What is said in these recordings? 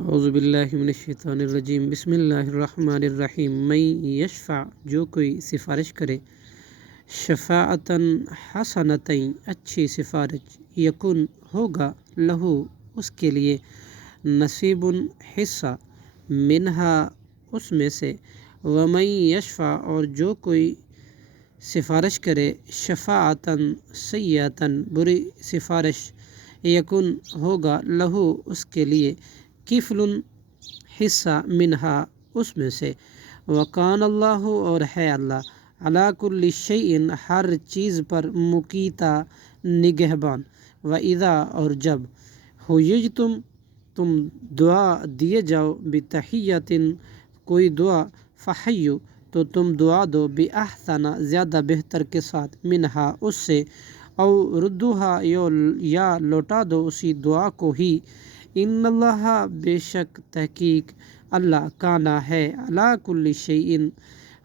اعوذ باللہ من الشیطان الرجیم بسم اللہ الرحمن الرحیم من یشفع جو کوئی سفارش کرے شفاعتاً حسنتاً اچھی سفارش یکن ہوگا لہو اس کے لیے نصیب حصہ منہا اس میں سے ومن یشفع اور جو کوئی سفارش کرے شفاعتاً سیئۃً بری سفارش یکن ہوگا لہو اس کے لیے کفل حصہ منہا اس میں سے وکان اللہ اور ہے اللہ علی کل شیء ہر چیز پر مقیتا نگہبان واذا اور جب تم دعا دیے جاؤ بتحیۃ کوئی دعا فحیو تو تم دعا دو باحسن زیادہ بہتر کے ساتھ منہا اس سے او ردوہا یا لوٹا دو اسی دعا کو ہی ان اللہ بے شک تحقیق اللہ کانا ہے علی کل شیء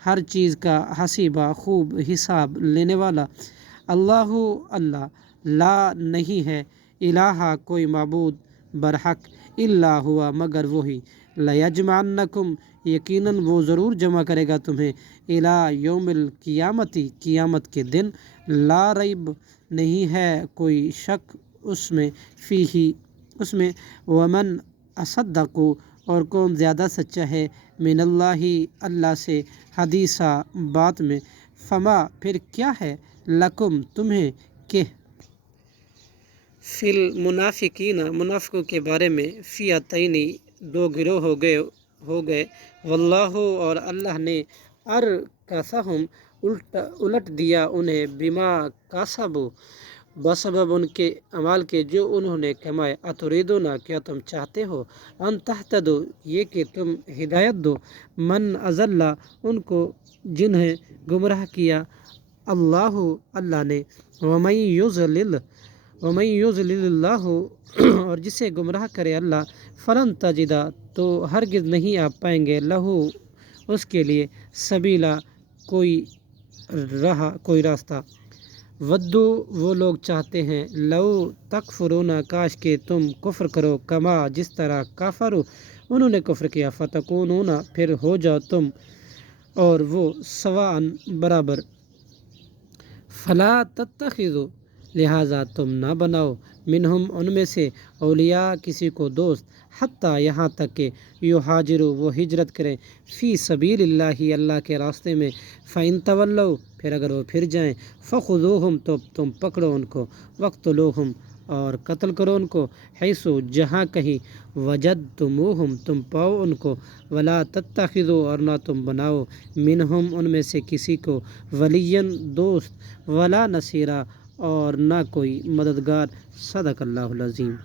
ہر چیز کا حسیبہ خوب حساب لینے والا اللہ لا نہیں ہے الہ کوئی معبود برحق الا ہوا مگر وہی لیجمعنکم یقیناً وہ ضرور جمع کرے گا تمہیں الی یوم القیامتی قیامت کے دن لا ریب نہیں ہے کوئی شک اس میں ومن اصدق اور کون زیادہ سچا ہے من اللہ سے حدیثا بات میں فما پھر کیا ہے لکم تمہیں کہ فی المنافقین منافقوں کے بارے میں فئتین دو گروہ ہو گئے واللہ اور اللہ نے ارکسہم الٹ دیا انہیں بما کسبوا بسبب ان کے اعمال کے جو انہوں نے کمائے اتریدون کیا تم چاہتے ہو ان تہتدوا یہ کہ تم ہدایت دو من اضل ان کو جنہیں گمراہ کیا اللہ نے ومن یضلل اللہ اور جسے گمراہ کرے اللہ فلن تجدا تو ہرگز نہیں آپ پائیں گے لہو اس کے لیے سبیلا کوئی راستہ ودو وہ لوگ چاہتے ہیں لو تکفرون کاش کہ تم کفر کرو کما جس طرح کافروا انہوں نے کفر کیا فتکونون پھر ہو جاؤ تم اور وہ سواء برابر فلا تتخذوا لہذا تم نہ بناؤ منہم ان میں سے اولیاء کسی کو دوست حتیٰ یہاں تک کہ یہاجروا وہ ہجرت کریں فی سبیل اللہ کے راستے میں فإن تولوا پھر اگر وہ پھر جائیں فخذوہم تو تم پکڑو ان کو وقتلوہم اور قتل کرو ان کو حیث جہاں کہیں وجدتموہم تم پاؤ ان کو ولا تتخذوا اور نہ تم بناؤ منہم ان میں سے کسی کو ولیًا دوست ولا نصیرا اور نہ کوئی مددگار صدق اللہ العظیم۔